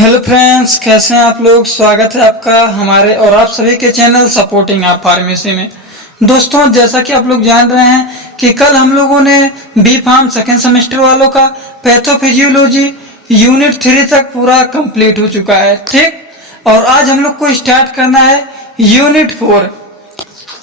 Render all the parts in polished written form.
Hello friends, कैसे हैं आप लोग। स्वागत है आपका हमारे और आप सभी के चैनल सपोर्टिंग आप फार्मेसी में। दोस्तों, जैसा कि आप लोग जान रहे हैं कि कल हम लोगों ने बी फार्म सेकेंड सेमेस्टर वालों का पैथोफिजियोलॉजी यूनिट 3 तक पूरा कंप्लीट हो चुका है, ठीक। और आज हम लोग को स्टार्ट करना है यूनिट 4।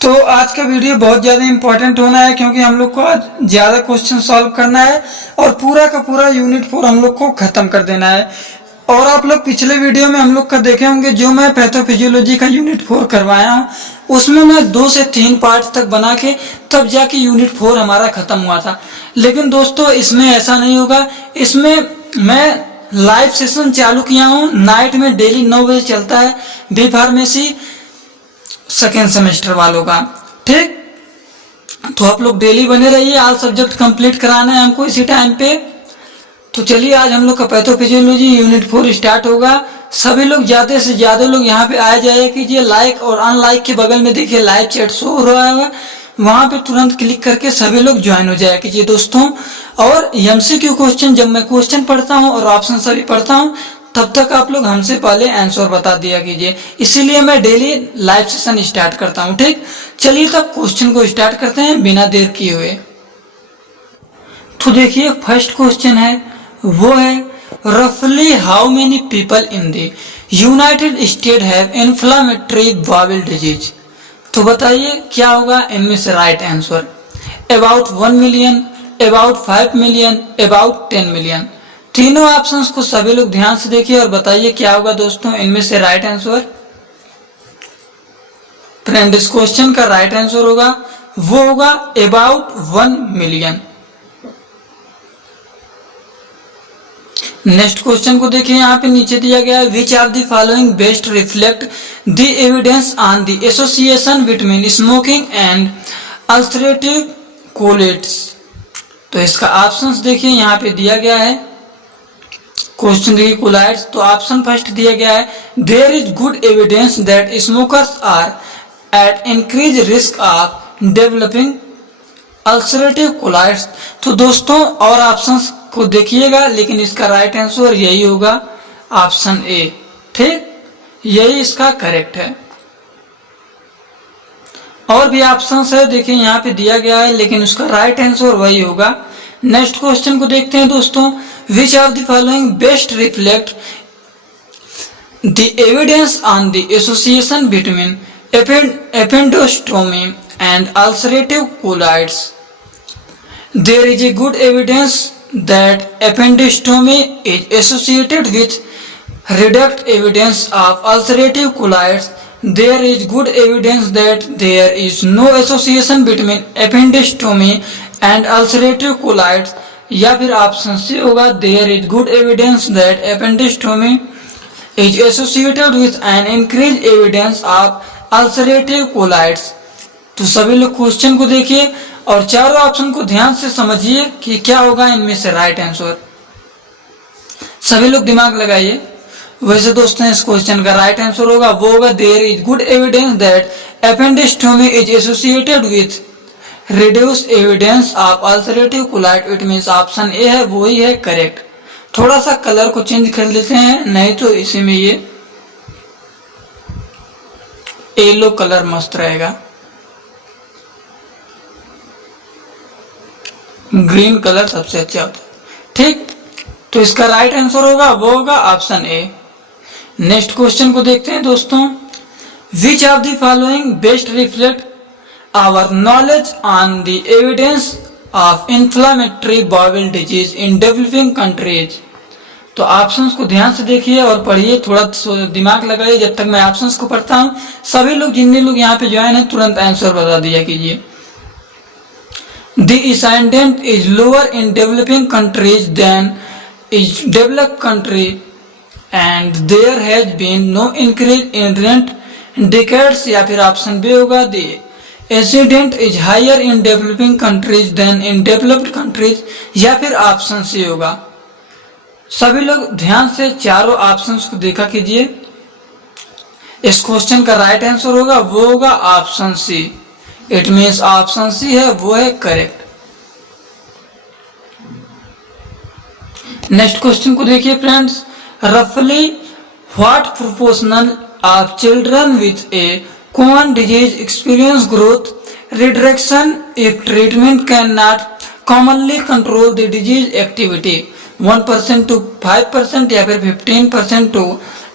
तो आज का वीडियो बहुत ज़्यादा इंपॉर्टेंट होना है क्योंकि हम लोग को आज ज़्यादा क्वेश्चन सॉल्व करना है और पूरा का पूरा यूनिट 4 हम लोग को ख़त्म कर देना है। और आप लोग पिछले वीडियो में हम लोग का देखे होंगे, जो मैं पैथोफिजियोलॉजी का यूनिट 4 करवाया हूँ उसमें मैं 2 से 3 पार्ट तक बना के तब जाके यूनिट 4 हमारा ख़त्म हुआ था। लेकिन दोस्तों, इसमें ऐसा नहीं होगा। इसमें मैं लाइव सेशन चालू किया हूँ, नाइट में डेली 9 बजे चलता है बी फार्मेसी सेकेंड सेमेस्टर वालों का, ठीक। तो आप लोग डेली बने रहिए, ऑल सब्जेक्ट कंप्लीट कराना है हमको इसी टाइम पे। तो चलिए, आज हम लोग का पैथोफिजियोलॉजी यूनिट 4 स्टार्ट होगा। सभी लोग ज़्यादा से ज़्यादा लोग यहाँ पे आ जाया कीजिए। लाइक और अनलाइक के बगल में देखिए लाइव चैट शो हो रहा है, वहाँ पे तुरंत क्लिक करके सभी लोग ज्वाइन हो जाया कीजिए दोस्तों। और एमसीक्यू क्वेश्चन जब मैं क्वेश्चन पढ़ता हूँ और ऑप्शन सभी पढ़ता हूँ तब तक आप लोग हमसे पहले आंसर बता दिया कीजिए, इसीलिए मैं डेली लाइव सेशन स्टार्ट करता हूँ, ठीक। चलिए तब क्वेश्चन को स्टार्ट करते हैं बिना देर किए हुए। तो देखिए, फर्स्ट क्वेश्चन है, वो है रफली how many people in the United state have inflammatory bowel disease. तो बताइए क्या होगा इनमें से right answer. About 1 million, about 5 million, about 10 million. तीनों ऑप्शंस को सभी लोग ध्यान से देखिए और बताइए क्या होगा दोस्तों इनमें से राइट आंसर। फ्रेंड, इस क्वेश्चन का राइट आंसर होगा, वो होगा अबाउट 1 मिलियन। नेक्स्ट क्वेश्चन को देखिए, यहाँ पे नीचे दिया गया है, which are the following best reflect the evidence on the association between smoking and ulcerative colitis. तो इसका ऑप्शंस देखिए यहाँ पे दिया गया है। क्वेश्चन देखिए कोलाइट्स, तो ऑप्शन फर्स्ट दिया गया है, there is good evidence that smokers are at increase risk of developing ulcerative colitis. तो दोस्तों और ऑप्शंस को देखिएगा, लेकिन इसका राइट आंसर यही होगा ऑप्शन ए, ठीक। यही इसका करेक्ट है। और भी ऑप्शंस है देखिए यहाँ पे दिया गया है, लेकिन उसका राइट आंसर वही होगा। नेक्स्ट क्वेश्चन को देखते हैं दोस्तों, which of the following best reflect the evidence on the association between appendectomy and ulcerative colitis. There is a good evidence that appendistomy is associated with reduced evidence of ulcerative colitis. There is good evidence that there is no association between appendistomy and ulcerative colitis. या फिर option C होगा, there is good evidence that appendistomy is associated with an increased evidence of ulcerative colitis. तो सभी लोग question को देखिए और चारों ऑप्शन को ध्यान से समझिए कि क्या होगा इनमें से राइट आंसर। सभी लोग दिमाग लगाइए। वैसे दोस्तों, इस क्वेश्चन का राइट आंसर होगा, वो होगा, there is good evidence that appendectomy is associated with reduced evidence of ulcerative colitis. It means option A है, वो ही है करेक्ट। थोड़ा सा कलर को चेंज कर लेते हैं, नहीं तो इसी में ये येलो कलर मस्त रहेगा, ग्रीन कलर सबसे अच्छा होता है, ठीक। तो इसका राइट आंसर होगा, वो होगा ऑप्शन ए। नेक्स्ट क्वेश्चन को देखते हैं दोस्तों, which of the following best reflect our knowledge on the evidence of inflammatory bowel disease in developing countries. तो ऑप्शंस को ध्यान से देखिए और पढ़िए, थोड़ा दिमाग लगाइए जब तक मैं ऑप्शंस को पढ़ता हूँ। सभी लोग जितने लोग यहाँ पे ज्वाइन है तुरंत आंसर बता दिया कीजिए। The incidence is lower in developing countries than is developed country, and there has been no increase in recent decades. या फिर ऑप्शन बी होगा, the incidence is higher in developing countries than in developed countries, या फिर option C होगा। सभी लोग ध्यान से चारों ऑप्शंस को देखा कीजिए। इस क्वेश्चन का राइट आंसर होगा, वो होगा option C. It means option C है, वो है करेक्ट। नेक्स्ट क्वेश्चन को देखिए फ्रेंड्स, रफली What proportion of children with a common disease experience growth reduction if treatment cannot commonly control the disease activity? 1% to 5% या फिर 15% to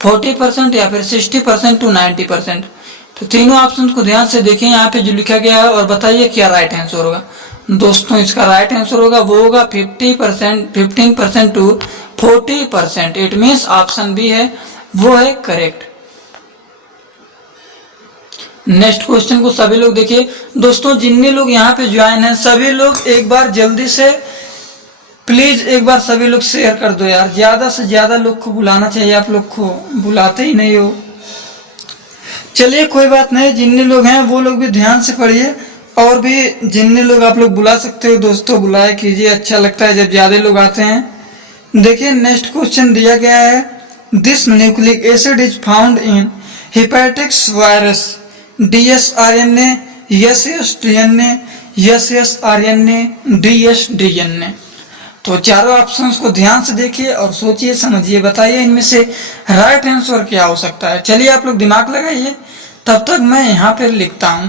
40% या फिर 60% to 90%। तो तीनों ऑप्शन को ध्यान से देखें यहाँ पे जो लिखा गया है और बताइए क्या राइट आंसर होगा। दोस्तों इसका राइट आंसर होगा वो होगा 50%, 15% to 40%। It means option B है वो है करेक्ट। नेक्स्ट क्वेश्चन को सभी लोग देखिए। दोस्तों जितने लोग यहाँ पे ज्वाइन हैं सभी लोग एक बार जल्दी से प्लीज एक बार सभी लोग शेयर कर दो यार, ज्यादा से ज्यादा लोग को बुलाना चाहिए, आप लोग को बुलाते ही नहीं हो। चलिए कोई बात नहीं, जितने लोग हैं वो लोग भी ध्यान से पढ़िए और भी जितने लोग आप लोग बुला सकते हो दोस्तों बुलाए कीजिए, अच्छा लगता है जब ज्यादा लोग आते हैं। देखिए नेक्स्ट क्वेश्चन दिया गया है, this nucleic acid is found in hepatitis virus DSRNA, SS-DNA, SS-RNA, DS-DNA। तो चारों ऑप्शंस को ध्यान से देखिए और सोचिए समझिए, बताइए इनमें से राइट आंसर क्या हो सकता है। चलिए आप लोग दिमाग लगाइए, तब तक मैं यहाँ पे लिखता हूं।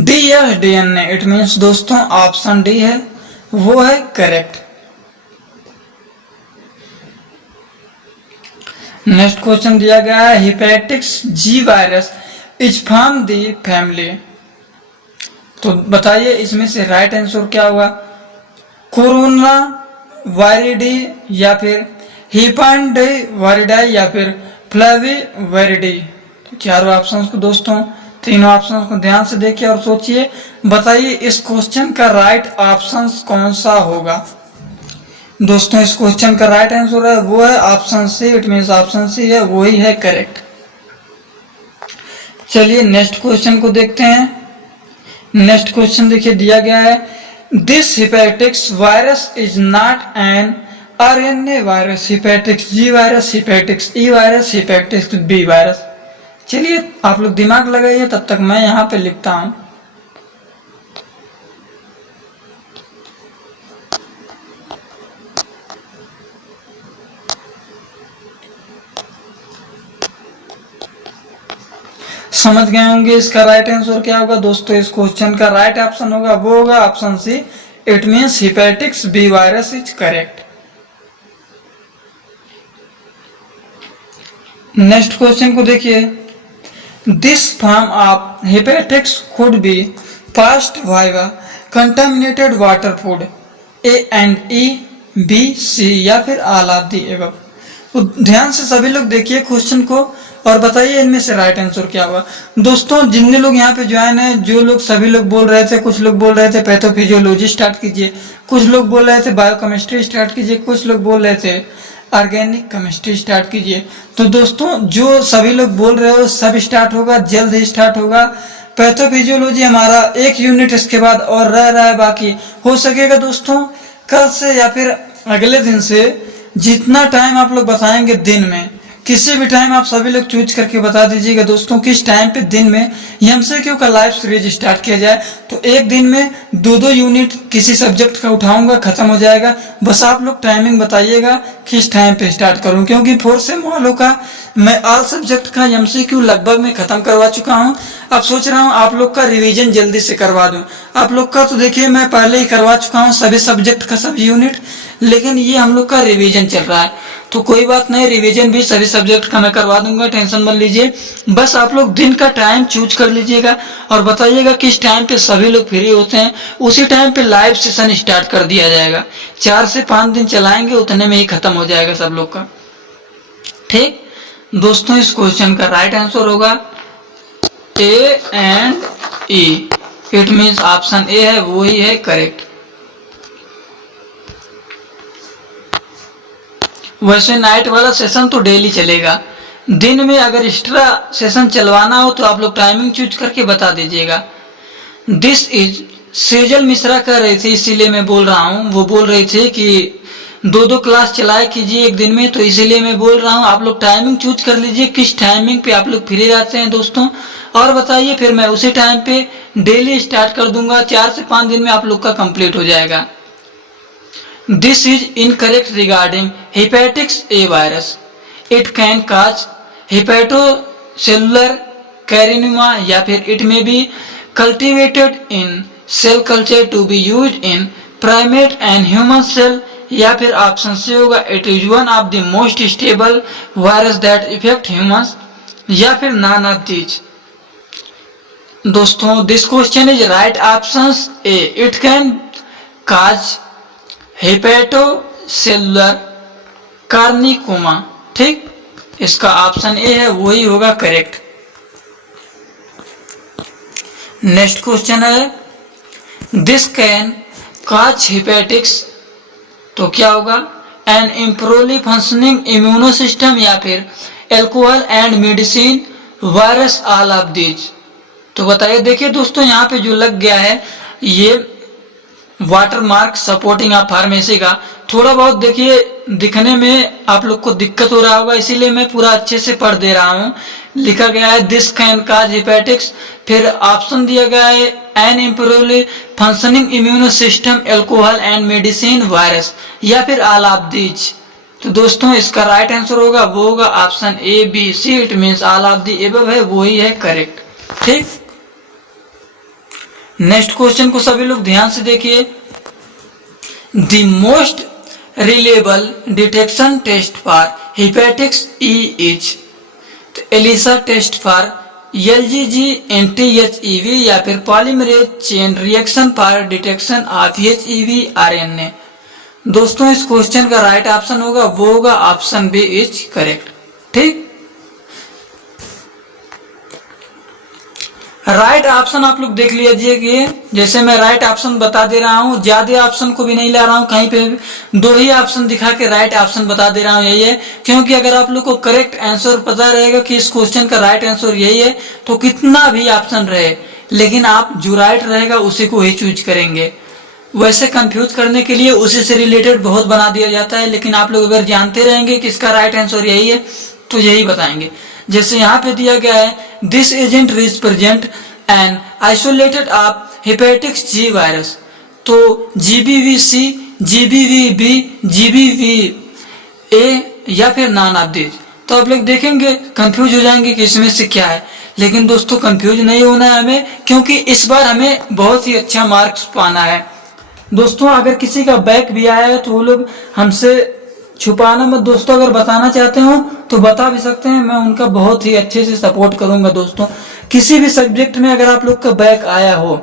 DS-DNA, इट मीन्स दोस्तों ऑप्शन डी है वो है करेक्ट। नेक्स्ट क्वेश्चन दिया गया है, hepatitis G virus is from the family. तो बताइए इसमें से राइट आंसर क्या होगा, कोरोना वायरिडी या फिर हिपांडे वायरिडाई या फिर फ्लावी वायरिडी। तो चारों ऑप्शंस को दोस्तों तीनों ऑप्शंस को ध्यान से देखिए और सोचिए, बताइए इस क्वेश्चन का राइट ऑप्शन कौन सा होगा। दोस्तों इस क्वेश्चन का राइट आंसर है वो है option C, it means option C है वही है करेक्ट। चलिए नेक्स्ट क्वेश्चन को देखते हैं। नेक्स्ट क्वेश्चन देखिए दिया गया है, this hepatitis virus is not an RNA virus, hepatitis G virus, hepatitis E virus, hepatitis B virus. चलिए आप लोग दिमाग लगाइए, तब तक मैं यहाँ पे लिखता हूं। समझ गए होंगे इसका राइट आंसर क्या होगा। दोस्तों इस क्वेश्चन का राइट ऑप्शन होगा वो होगा option C, it means hepatitis B virus is correct. Next question को देखिए, this form of hepatitis could be passed via contaminated water food A and E, B, C या फिर ऑल ऑफ दी एबव। तो ध्यान से सभी लोग देखिए क्वेश्चन को और बताइए इनमें से राइट आंसर क्या होगा। दोस्तों जितने लोग यहाँ पे ज्वाइन है, जो लोग सभी लोग बोल रहे थे, कुछ लोग बोल रहे थे पैथोफिजियोलॉजी स्टार्ट कीजिए, कुछ लोग बोल रहे थे बायोकेमिस्ट्री स्टार्ट कीजिए, कुछ लोग बोल रहे थे ऑर्गेनिक केमिस्ट्री स्टार्ट कीजिए। तो दोस्तों जो सभी लोग बोल रहे हो सब स्टार्ट होगा, जल्द ही स्टार्ट होगा। पैथोफिजियोलॉजी हमारा एक यूनिट इसके बाद और रह रहा है, बाकी हो सकेगा दोस्तों कल से या फिर अगले दिन से, जितना टाइम आप लोग बताएंगे दिन में, किसी भी टाइम आप सभी लोग चूज करके बता दीजिएगा दोस्तों किस टाइम पे दिन में एमसीक्यू का लाइव सीरीज स्टार्ट किया जाए। तो एक दिन में 2-2 यूनिट किसी सब्जेक्ट का उठाऊंगा, खत्म हो जाएगा। बस आप लोग टाइमिंग बताइएगा किस टाइम पे स्टार्ट करूं, क्योंकि 4th सेम वालों का मैं ऑल सब्जेक्ट का एमसीक्यू लगभग मैं खत्म करवा चुका हूं। अब सोच रहा हूं आप लोग का रिवीजन जल्दी से करवा दूं। आप लोग का तो देखिए मैं पहले ही करवा चुका हूं सभी सब्जेक्ट का सभी यूनिट, लेकिन ये हम लोग का रिवीजन चल रहा है। तो कोई बात नहीं, रिवीजन भी सभी सब्जेक्ट का मैं करवा दूंगा, टेंशन मत लीजिए। बस आप लोग दिन का टाइम चूज कर लीजिएगा और बताइएगा किस टाइम पे सभी लोग फ्री होते हैं, उसी टाइम पे लाइव सेशन स्टार्ट कर दिया जाएगा। 4 से 5 दिन चलाएंगे, उतने में ही खत्म हो जाएगा सब लोग का। ठीक दोस्तों, इस क्वेश्चन का राइट आंसर होगा A and E, it means option A है वो ही है करेक्ट। वैसे नाइट वाला सेशन तो डेली चलेगा, दिन में अगर एक्स्ट्रा सेशन चलवाना हो तो आप लोग टाइमिंग चूज करके बता दीजिएगा। दिस इज सेजल मिश्रा कह रही थी, इसीलिए मैं बोल रहा हूँ। वो बोल रही थी कि दो दो क्लास चलाए कीजिए एक दिन में, तो इसीलिए मैं बोल रहा हूँ आप लोग टाइमिंग चूज कर लीजिए किस टाइमिंग पे आप लोग फ्री रहते हैं दोस्तों, और बताइए, फिर मैं उसी टाइम पे डेली स्टार्ट कर दूंगा। 4 से 5 दिन में आप लोग का कंप्लीट हो जाएगा। This is incorrect regarding hepatitis A virus. It can cause hepatocellular carcinoma, या फिर it may be cultivated in cell culture to be used in primate and human cell, या फिर ऑप्शन से होगा it is one of the most stable virus that effect humans, या फिर none of these. दोस्तों this question is right options A, it can cause hepatocellular carcinoma. ठीक, इसका option A है वही होगा करेक्ट। नेक्स्ट क्वेश्चन है दिस कैन काज हेपेटिक्स, तो क्या होगा N improperly functioning immune system, या फिर alcohol and medicine virus, all of these. तो बताइए, देखिए दोस्तों यहाँ पे जो लग गया है ये water mark supporting of pharmacy का, थोड़ा बहुत देखिए दिखने में आप लोग को दिक्कत हो रहा होगा, इसीलिए मैं पूरा अच्छे से पढ़ दे रहा हूँ। लिखा गया है दिस कैन काज हेपेटिक्स, फिर ऑप्शन दिया गया है an improperly functioning immune system, alcohol and medicine virus, या फिर ऑल ऑफ दीज। तो दोस्तों इसका राइट आंसर होगा वो होगा option A B C, it means all of the above है वही है करेक्ट। ठीक, नेक्स्ट क्वेश्चन को सभी लोग ध्यान से देखिए। The most reliable detection test for hepatitis E is, तो ELISA test for LGG NTHEV, या फिर polymerase chain reaction for detection of HEV RNA। दोस्तों इस क्वेश्चन का राइट ऑप्शन होगा वो होगा ऑप्शन बी इज करेक्ट। ठीक, राइट ऑप्शन आप लोग देख लीजिए कि जैसे मैं राइट ऑप्शन बता दे रहा हूँ, ज्यादा ऑप्शन को भी नहीं ला रहा हूँ, कहीं पे दो ही ऑप्शन दिखा के राइट ऑप्शन बता दे रहा हूँ यही है, क्योंकि अगर आप लोग को करेक्ट आंसर पता रहेगा कि इस क्वेश्चन का राइट आंसर यही है, तो कितना भी ऑप्शन रहे लेकिन आप जो राइट रहेगा उसी को ही चूज करेंगे। वैसे कंफ्यूज करने के लिए उसी से रिलेटेड बहुत बना दिया जाता है, लेकिन आप लोग अगर जानते रहेंगे कि इसका राइट आंसर यही है तो यही बताएंगे। जैसे यहाँ पे दिया गया है this agent is present and isolated of hepatitis G virus, तो GBV-C, GBV-B, GBV-A, या फिर नॉन ऑफ दिस। तो आप लोग देखेंगे कंफ्यूज हो जाएंगे कि इसमें से क्या है, लेकिन दोस्तों कंफ्यूज नहीं होना है हमें, क्योंकि इस बार हमें बहुत ही अच्छा मार्क्स पाना है। दोस्तों अगर किसी का बैक भी आया है तो वो लोग हमसे छुपाना मत दोस्तों, अगर बताना चाहते हो तो बता भी सकते हैं, मैं उनका बहुत ही अच्छे से सपोर्ट करूंगा। दोस्तों किसी भी सब्जेक्ट में अगर आप लोग का बैक आया हो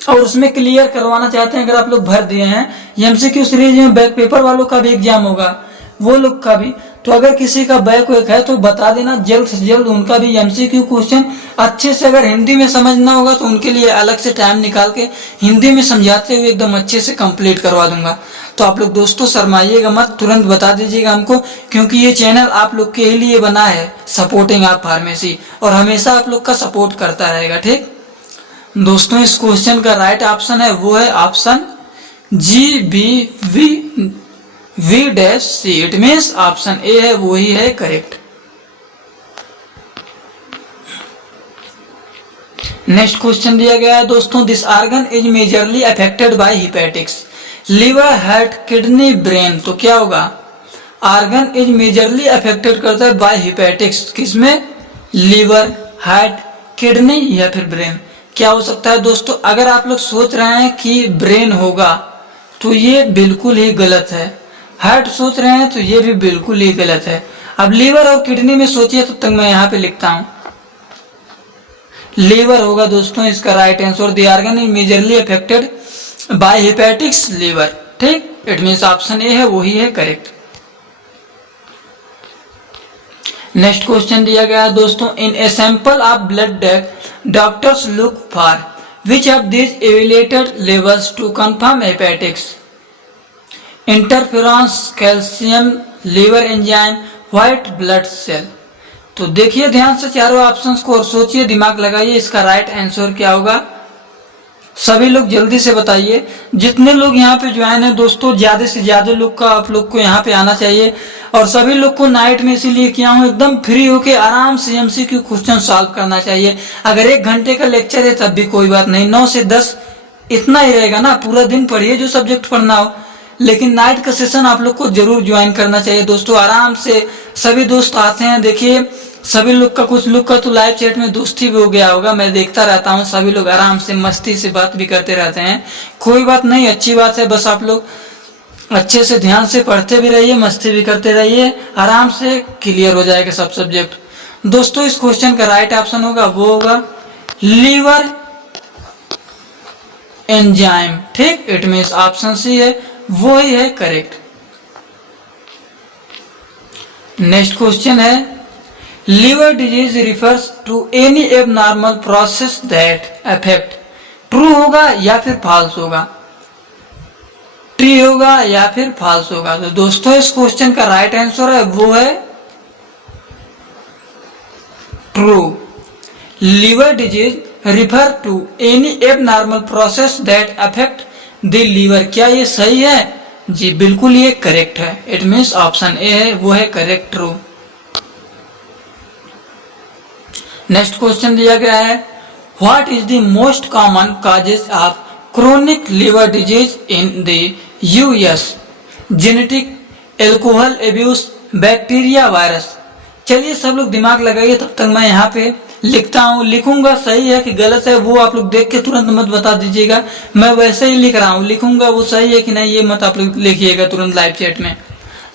और उसमें क्लियर करवाना चाहते हैं, अगर आप लोग भर दिए हैं MCQ सीरीज में बैक पेपर वालों का भी एग्जाम होगा, वो लोग का भी, तो अगर किसी का बैक वैक है तो बता देना, जल्द से जल्द उनका भी MCQ क्वेश्चन अच्छे से अगर हिंदी में समझना होगा तो उनके लिए अलग से टाइम निकाल के हिंदी में समझाते हुए एकदम अच्छे से कंप्लीट करवा दूंगा। तो आप लोग दोस्तों शर्माइएगा मत, तुरंत बता दीजिएगा हमको, क्योंकि ये चैनल आप लोग के लिए बना है सपोर्टिंग ऑफ फार्मेसी, और हमेशा आप लोग का सपोर्ट करता रहेगा। ठीक दोस्तों इस क्वेश्चन का राइट ऑप्शन है वो है option GBV-C, it means option A है वही है करेक्ट। नेक्स्ट क्वेश्चन दिया गया है दोस्तों this organ is majorly affected by hepatitis, liver, heart, kidney, brain. तो क्या होगा ऑर्गन इज मेजरली अफेक्टेड करता है बाय हेपेटिक्स, किसमें लिवर, हार्ट, किडनी या फिर ब्रेन। क्या हो सकता है दोस्तों, अगर आप लोग सोच रहे हैं कि ब्रेन होगा तो ये बिल्कुल ही गलत है, हार्ट सोच रहे हैं तो ये भी बिल्कुल ही गलत है। अब लिवर और किडनी में सोचिए, तब तक मैं यहाँ पे लिखता हूँ लीवर होगा दोस्तों इसका right answer. The organ is majorly affected by hepatitis liver. ठीक, इट मीन्स ऑप्शन ए है वही है करेक्ट। नेक्स्ट क्वेश्चन दिया गया है दोस्तों in a sample of blood doctors look for which of this elevated levels to confirm hepatitis, interferons, calcium, liver enzyme, white blood cell. तो देखिए ध्यान से चारों ऑप्शंस को और सोचिए, दिमाग लगाइए, इसका राइट आंसर क्या होगा। सभी लोग जल्दी से बताइए। जितने लोग यहाँ पे ज्वाइन है दोस्तों, ज्यादा से ज्यादा लोग का आप लोग को यहाँ पे आना चाहिए। और सभी लोग को नाइट में इसीलिए किया हूँ, एकदम फ्री होके आराम से एमसीक्यू क्वेश्चन सॉल्व करना चाहिए। अगर 1 घंटे का लेक्चर है तब भी कोई बात नहीं, 9 से 10 इतना ही रहेगा ना, पूरा दिन पढ़िए जो सब्जेक्ट पढ़ना हो। लेकिन नाइट का सेशन आप लोग को जरूर ज्वाइन करना चाहिए दोस्तों। आराम से सभी दोस्त आते हैं, देखिए सभी लोग का, कुछ लोग का तो लाइव चैट में दोस्ती भी हो गया होगा, मैं देखता रहता हूँ। सभी लोग आराम से मस्ती से बात भी करते रहते हैं, कोई बात नहीं, अच्छी बात है। बस आप लोग अच्छे से ध्यान से पढ़ते भी रहिए, मस्ती भी करते रहिए, आराम से क्लियर हो जाएगा सब सब्जेक्ट। दोस्तों इस क्वेश्चन का राइट ऑप्शन होगा वो होगा लीवर एंजाइम, ठीक, इट मीन्स ऑप्शन सी है, वो ही है करेक्ट। नेक्स्ट क्वेश्चन है liver disease refers to any abnormal process that affect, true होगा या फिर फॉल्स होगा, ट्री होगा या फिर फॉल्स होगा। तो दोस्तों इस क्वेश्चन का राइट आंसर है वो है true. Liver disease refer to any abnormal process that affect the liver, क्या ये सही है? जी बिल्कुल ये करेक्ट है, इट मीन्स ऑप्शन ए है वो है करेक्ट, ट्रू। नेक्स्ट क्वेश्चन दिया गया है what is the most common causes of chronic liver disease in the US, genetic, alcohol abuse, bacteria, virus. चलिए सब लोग दिमाग लगाइए, तब तक मैं यहाँ पे लिखता हूँ, लिखूंगा सही है कि गलत है वो आप लोग देख के तुरंत मत बता दीजिएगा, मैं वैसे ही लिख रहा हूँ, लिखूंगा वो सही है कि नहीं ये मत आप लोग लिखिएगा तुरंत लाइव चैट में।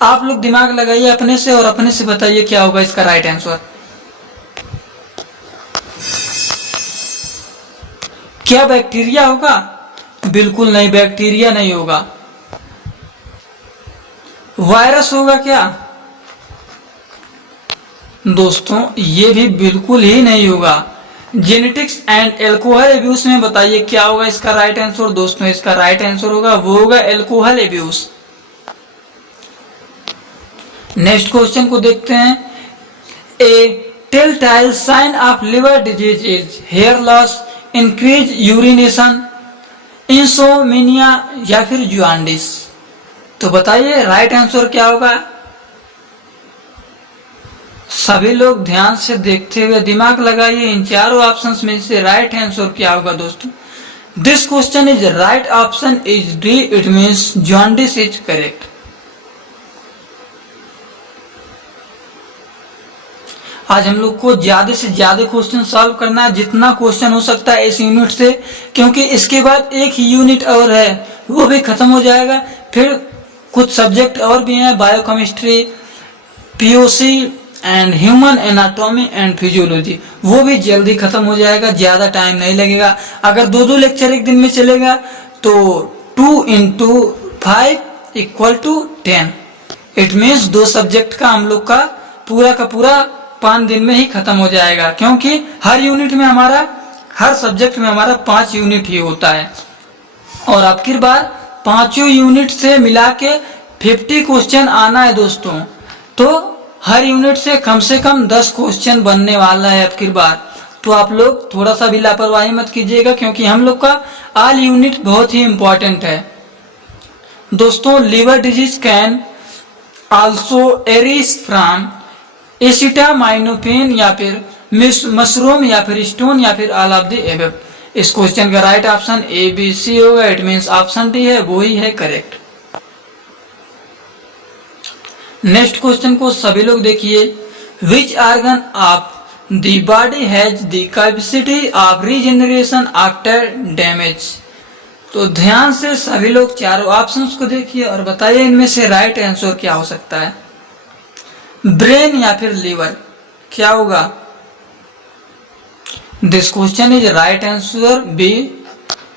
आप लोग दिमाग लगाइए अपने से और अपने से बताइए क्या होगा इसका राइट आंसर। क्या बैक्टीरिया होगा? बिल्कुल नहीं, बैक्टीरिया नहीं होगा। वायरस होगा क्या? दोस्तों ये भी बिल्कुल ही नहीं होगा। जेनेटिक्स एंड एल्कोहल एब्यूज में बताइए क्या होगा इसका राइट आंसर। दोस्तों इसका राइट आंसर होगा वो होगा एल्कोहल एब्यूज। नेक्स्ट क्वेश्चन को देखते हैं a telltale sign of liver disease is hair loss, increase urination, insomnia या फिर जॉन्डिस। तो बताइए राइट आंसर क्या होगा। सभी लोग ध्यान से देखते हुए दिमाग लगाइए, इन चारों ऑप्शंस में से राइट आंसर क्या होगा दोस्तों। This question is right option is D, it means jaundice is correct. आज हम लोग को ज्यादा से ज्यादा क्वेश्चन सॉल्व करना है, जितना क्वेश्चन हो सकता है इस यूनिट से, क्योंकि इसके बाद एक ही यूनिट और है वो भी खत्म हो जाएगा। फिर कुछ सब्जेक्ट और भी हैं, biochemistry, POC and human anatomy and physiology, वो भी जल्दी खत्म हो जाएगा, ज्यादा टाइम नहीं लगेगा। अगर 2-2 लेक्चर एक दिन में चलेगा तो 2 × 5 = 10, इट मीन्स 2 सब्जेक्ट का हम लोग का पूरा 5 दिन में ही खत्म हो जाएगा, क्योंकि हर यूनिट में हमारा, हर सब्जेक्ट में हमारा 5 यूनिट ही होता है। और अब की बार 5 यूनिट से मिला के 50 क्वेश्चन आना है दोस्तों, तो हर यूनिट से कम 10 क्वेश्चन बनने वाला है अब की बार। तो आप लोग थोड़ा सा भी लापरवाही मत कीजिएगा, क्योंकि हम लोग का ऑल यूनिट बहुत ही इंपॉर्टेंट है दोस्तों। Liver disease can also arise from acetaminophen या फिर मशरूम या फिर स्टोन या फिर ऑल ऑफ द एबव। इस क्वेश्चन का right option A B C होगा, इट मीन्स ऑप्शन डी है वो ही है करेक्ट। नेक्स्ट क्वेश्चन को सभी लोग देखिए which organ of the body has the capacity of regeneration after damage. तो ध्यान से सभी लोग चारों ऑप्शंस को देखिए और बताइए इनमें से राइट आंसर क्या हो सकता है। ब्रेन या फिर लीवर, क्या होगा। This question is right answer B,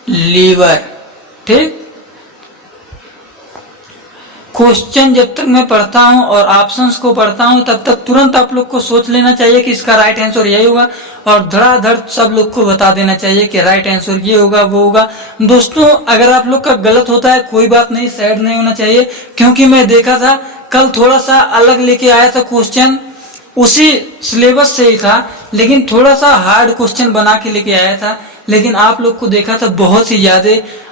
liver, ठीक। क्वेश्चन जब तक मैं पढ़ता हूं और ऑप्शंस को पढ़ता हूं तब तक तुरंत आप लोग को सोच लेना चाहिए कि इसका राइट आंसर यही होगा, और धड़ाधड़ सब लोग को बता देना चाहिए कि राइट आंसर ये होगा वो होगा। दोस्तों अगर आप लोग का गलत होता है कोई बात नहीं, सैड नहीं होना चाहिए, क्योंकि मैं देखा था कल थोड़ा सा अलग लेके आया था क्वेश्चन, उसी सिलेबस से ही था लेकिन थोड़ा सा हार्ड क्वेश्चन बना के लेके आया था। लेकिन आप लोग को देखा था बहुत ही ज्यादा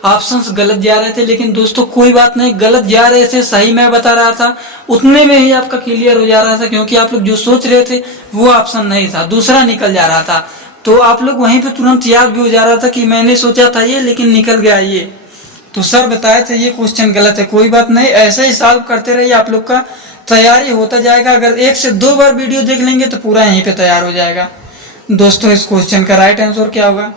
ऑप्शंस गलत जा रहे थे। लेकिन दोस्तों कोई बात नहीं, गलत जा रहे थे, सही मैं बता रहा था, उतने में ही आपका क्लियर हो जा रहा था, क्योंकि आप लोग जो सोच रहे थे वो ऑप्शन नहीं था, दूसरा निकल जा रहा था। तो आप लोग वहीं पे तुरंत याद भी हो जा रहा था कि मैंने सोचा था ये, लेकिन निकल गया ये। तो सर बताए थे ये क्वेश्चन गलत है, कोई बात नहीं, ऐसे ही सॉल्व करते रहिए, आप लोग का तैयारी होता जाएगा। अगर 1 से 2 बार वीडियो देख लेंगे तो पूरा यहीं पे तैयार हो जाएगा। दोस्तों इस क्वेश्चन का राइट आंसर क्या होगा?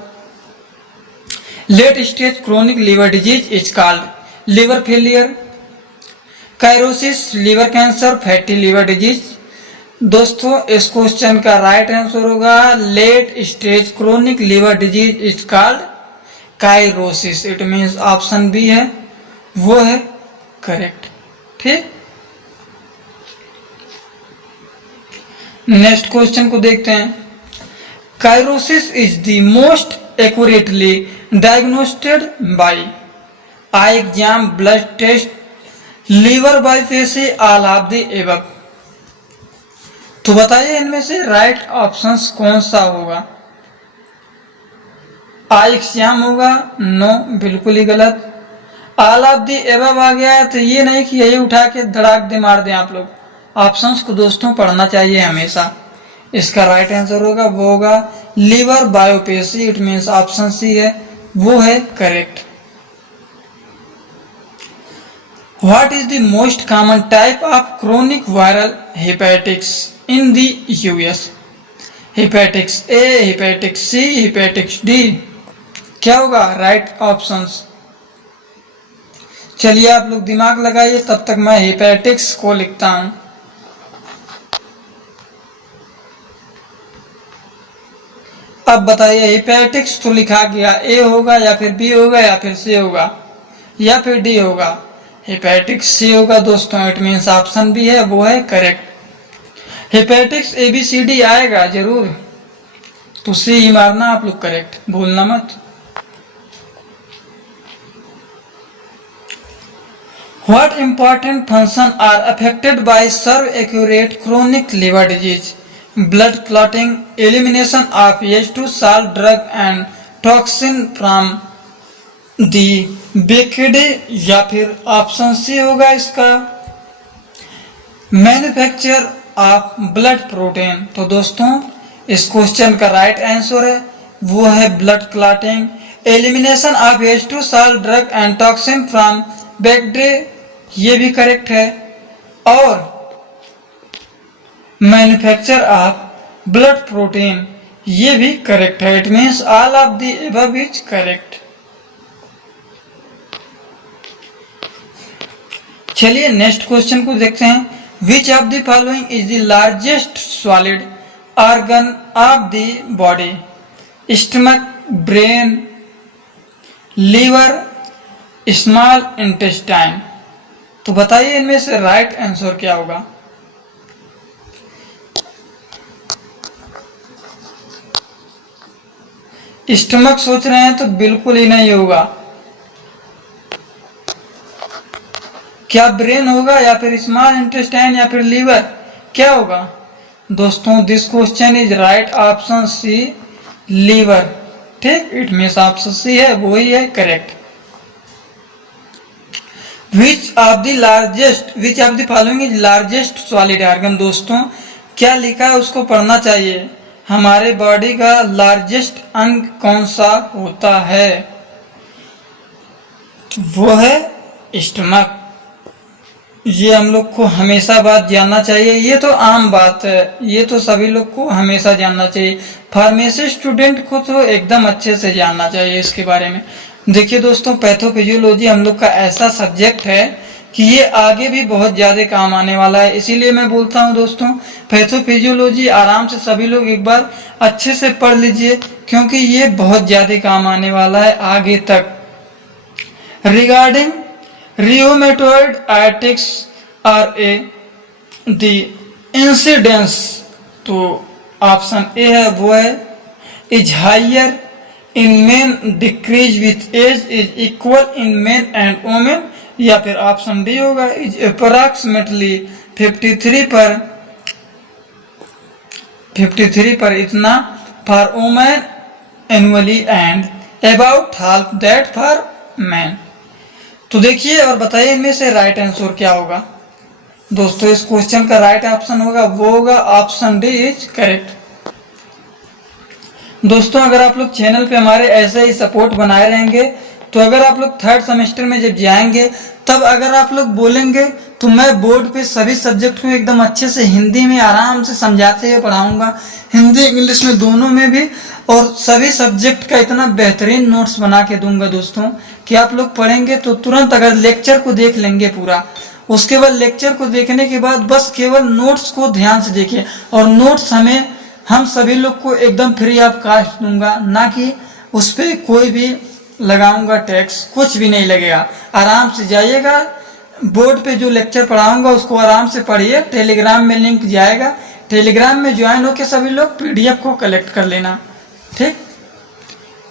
Late stage chronic liver disease is called liver failure, cirrhosis, liver cancer, fatty liver disease. दोस्तों इस क्वेश्चन का राइट आंसर होगा late stage chronic liver disease is called cirrhosis. It means option B है वो है correct. ठीक, next question को देखते हैं। Cirrhosis is the most accurately diagnosed by eye exam, blood test, liver biopsy, all of the above. तो बताइए इनमें से राइट ऑप्शंस कौन सा होगा? आई एग्जाम होगा? नो, बिल्कुल ही गलत। ऑल ऑफ द एबव आ गया है तो ये नहीं कि यही उठा के धड़ाक दे मार दें आप लोग। ऑप्शंस को दोस्तों पढ़ना चाहिए हमेशा। इसका राइट आंसर होगा वो होगा liver biopsy. It means option C है वो है correct. What is the most common type of chronic viral hepatitis in the US? Hepatitis A, hepatitis C, hepatitis D, क्या होगा राइट ऑप्शंस? चलिए आप लोग दिमाग लगाइए, तब तक मैं हेपेटिक्स को लिखता हूं। अब बताइए हेपेटिक्स तो लिखा गया, ए होगा या फिर बी होगा या फिर सी होगा या फिर डी होगा? हेपेटिक्स सी होगा दोस्तों। इट मीन्स ऑप्शन बी है वो है correct. Hepatitis A B C D आएगा जरूर, तो सी ही मारना आप लोग, करेक्ट, भूलना मत। What important function are affected by subacute chronic liver disease? Blood clotting, elimination of H2 salt drug and toxin from the bacteria, या फिर ऑप्शन सी होगा इसका मैन्युफैक्चर ऑफ ब्लड प्रोटीन। तो दोस्तों इस क्वेश्चन का राइट आंसर है वो है blood clotting, elimination of H2 salt drug and toxin from bacteria, ये भी करेक्ट है, और मैन्युफैक्चर ऑफ ब्लड प्रोटीन ये भी करेक्ट है। It means all of the above is correct. चलिए नेक्स्ट क्वेश्चन को देखते हैं। Which of the following is the largest solid organ of the body? Stomach, brain, liver, small intestine. तो बताइए इनमें से राइट आंसर क्या होगा? स्टमक सोच रहे हैं तो बिल्कुल ही नहीं होगा। क्या ब्रेन होगा या फिर स्मॉल इंटेस्टाइन या फिर लीवर, क्या होगा? दोस्तों this question is right option C, liver. ठीक, इट मीन्स ऑप्शन सी है वही है correct. Which of the following is largest solid organ? दोस्तों क्या लिखा है उसको पढ़ना चाहिए। हमारे बॉडी का लार्जेस्ट अंग कौन सा होता है? वो है स्टमक। ये हम लोग को हमेशा बात जानना चाहिए, ये तो आम बात है, ये तो सभी लोग को हमेशा जानना चाहिए। फार्मेसी स्टूडेंट को तो एकदम अच्छे से जानना चाहिए इसके बारे में। देखिए दोस्तों पैथोफिजियोलॉजी हम लोग का ऐसा सब्जेक्ट है कि ये आगे भी बहुत ज्यादा काम आने वाला है, इसीलिए मैं बोलता हूँ दोस्तों पैथोफिजियोलॉजी आराम से सभी लोग एक बार अच्छे से पढ़ लीजिए, क्योंकि ये बहुत ज्यादा काम आने वाला है आगे तक। Regarding rheumatoid arthritis R A the incidence, तो ऑप्शन ए है वो है is higher in men, decrease with age, is equal in men and women, या फिर ऑप्शन डी होगा इज अप्रोक्सीमेटली 53 पर इतना for women annually and about half that for man. तो देखिए और बताइए इनमें से राइट आंसर क्या होगा। दोस्तों इस क्वेश्चन का राइट ऑप्शन होगा वो होगा ऑप्शन डी इज करेक्ट। दोस्तों अगर आप लोग चैनल पे हमारे ऐसे ही सपोर्ट बनाए रहेंगे तो अगर आप लोग थर्ड सेमेस्टर में जब जाएंगे तब अगर आप लोग बोलेंगे तो मैं बोर्ड पे सभी सब्जेक्ट को एकदम अच्छे से हिंदी में आराम से समझाते हुए पढ़ाऊंगा, हिंदी इंग्लिश में दोनों में भी, और सभी सब्जेक्ट का इतना बेहतरीन नोट्स बना के दूंगा दोस्तों कि आप लोग पढ़ेंगे तो तुरंत अगर लेक्चर को देख लेंगे पूरा, उसके बाद लेक्चर को देखने के बाद बस केवल नोट्स को ध्यान से देखिए, और नोट्स हम सभी लोग को एकदम फ्री ऑफ कॉस्ट दूंगा, ना कि उस पर कोई भी लगाऊंगा टैक्स, कुछ भी नहीं लगेगा। आराम से जाइएगा, बोर्ड पे जो लेक्चर पढ़ाऊंगा उसको आराम से पढ़िए। टेलीग्राम में लिंक जाएगा, टेलीग्राम में ज्वाइन होकर सभी लोग पीडीएफ को कलेक्ट कर लेना, ठीक।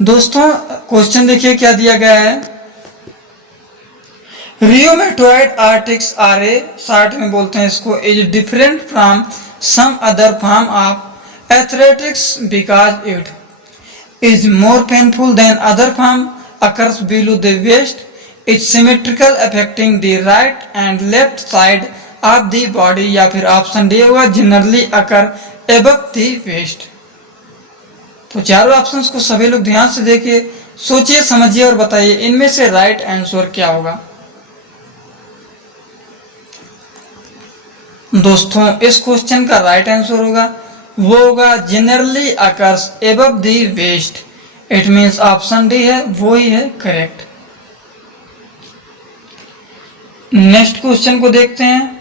दोस्तों क्वेश्चन देखिए क्या दिया गया है। रियोमेटॉइड आर्टिक्स आर ए, शॉर्ट में बोलते हैं इसको, is different from some other form of athletics because it is more painful than other form, occurs below the waist, it's symmetrical affecting the right and left side of the body, या फिर option D होगा generally occur above the waist। तो चारों options को सभी लोग ध्यान से देखिए, सोचिए समझिए और बताइए इनमें से राइट आंसर क्या होगा। दोस्तों इस क्वेश्चन का राइट आंसर होगा वो होगा generally occurs above the waist, it means option D है वो ही है करेक्ट। नेक्स्ट क्वेश्चन को देखते हैं।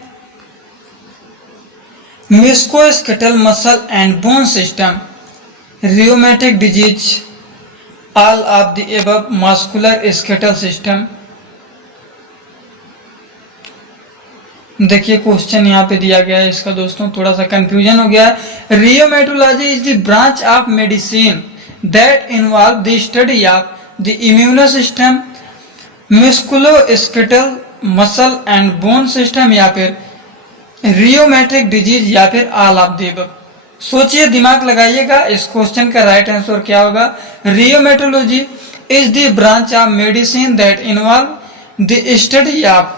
Musculoskeletal muscle and bone system, rheumatic disease, all of the above, muscular skeletal system. देखिए क्वेश्चन यहाँ पे दिया गया है इसका, दोस्तों थोड़ा सा कंफ्यूजन हो गया है। Rheumatology is the branch of medicine that involve the study of the immune system, musculoskeletal muscle and bone system, या फिर रियोमेटिक डिजीज, या फिर ऑल ऑफ द अबव। सोचिए दिमाग लगाइएगा, इस क्वेश्चन का राइट आंसर क्या होगा। Rheumatology is the branch of medicine that involve the study of,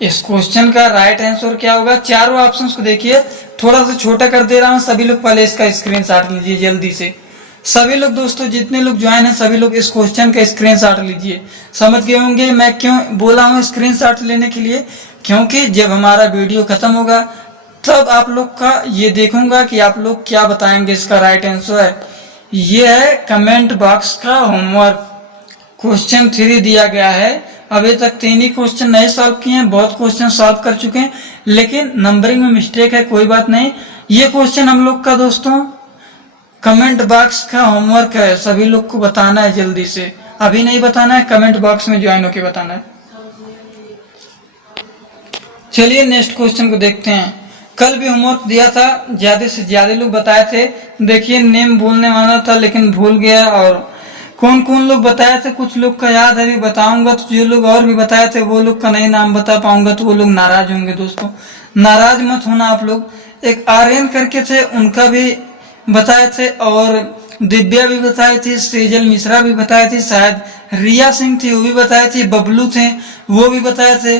इस क्वेश्चन का राइट आंसर क्या होगा। चारों ऑप्शंस को देखिए, थोड़ा सा छोटा कर दे रहा हूं, सभी लोग पहले इसका स्क्रीनशॉट लीजिए जल्दी से। सभी लोग दोस्तों जितने लोग ज्वाइन हैं सभी लोग इस क्वेश्चन का स्क्रीनशॉट लीजिए। समझ गए होंगे मैं क्यों बोला हूं स्क्रीनशॉट लेने के लिए, क्योंकि जब हमारा वीडियो खत्म होगा तब आप लोग का ये देखूंगा कि आप लोग क्या बताएंगे इसका राइट आंसर है। ये है कमेंट बॉक्स का होमवर्क, क्वेश्चन 3 दिया गया है। अभी तक 3 ही क्वेश्चन नहीं सॉल्व किए हैं, बहुत क्वेश्चन सॉल्व कर चुके हैं, लेकिन नंबरिंग में मिस्टेक है, कोई बात नहीं। ये क्वेश्चन हम लोग का दोस्तों कमेंट बॉक्स का होमवर्क है, सभी लोग को बताना है जल्दी से, अभी नहीं बताना है, कमेंट बॉक्स में ज्वाइन होकर बताना है। चलिए नेक्स्ट क्वेश्चन को देखते हैं। कल भी होमवर्क दिया था, ज्यादा से ज्यादा लोग बताए थे। देखिए नेम बोलने वाला था लेकिन भूल गया, और कौन कौन लोग बताए थे कुछ लोग का याद है, भी बताऊंगा। तो जो लोग और भी बताए थे वो लोग का नहीं नाम बता पाऊंगा तो वो लोग नाराज होंगे। दोस्तों नाराज मत होना आप लोग। एक आर्यन करके थे उनका भी बताए थे, और दिव्या भी बताई थी, सेजल मिश्रा भी बताई थी, शायद रिया सिंह थी वो भी बताए थे, बबलू थे वो भी बताए थे,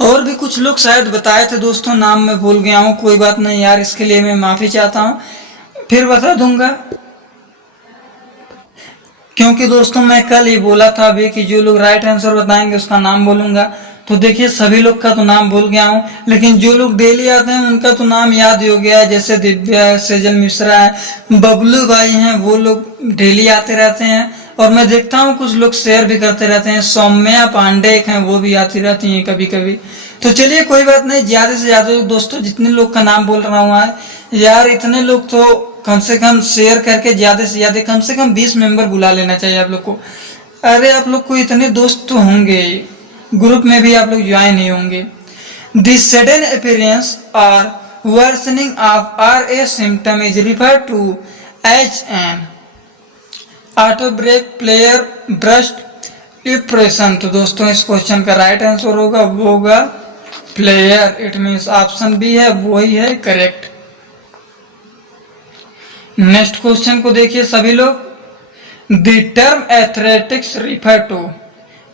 और भी कुछ लोग शायद बताए थे। दोस्तों नाम मैं भूल गया हूँ, कोई बात नहीं यार, इसके लिए मैं माफी चाहता हूँ, फिर बता दूंगा। क्योंकि दोस्तों मैं कल ही बोला था अभी कि जो लोग राइट आंसर बताएंगे उसका नाम बोलूंगा। तो देखिए सभी लोग का तो नाम भूल गया हूँ, लेकिन जो लोग डेली आते हैं उनका तो नाम याद ही हो गया है। जैसे दिव्या, सेजल मिश्रा है, बबलू भाई हैं, वो लोग डेली आते रहते हैं, और मैं देखता हूँ कुछ लोग शेयर भी करते रहते हैं। सौम्या पांडे हैं, वो भी आती रहती हैं कभी कभी। तो चलिए कोई बात नहीं, ज्यादा से ज्यादा दोस्तों जितने लोग का नाम बोल रहा हूँ यार, इतने लोग तो कम से कम शेयर करके ज्यादा से ज्यादा कम से कम 20 मेंबर बुला लेना चाहिए आप लोग को। अरे आप लोग को इतने दोस्त तो होंगे, ग्रुप में भी आप लोग ज्वाइन ही होंगे। द सडन अपीयरेंस और worsening of R A symptom is refer to as an outbreak, flare, burst depression. तो दोस्तों इस क्वेश्चन का राइट आंसर होगा वो होगा player, it means option B है वो ही है करेक्ट। नेक्स्ट क्वेश्चन को देखिए सभी लोग। The term athletics refer to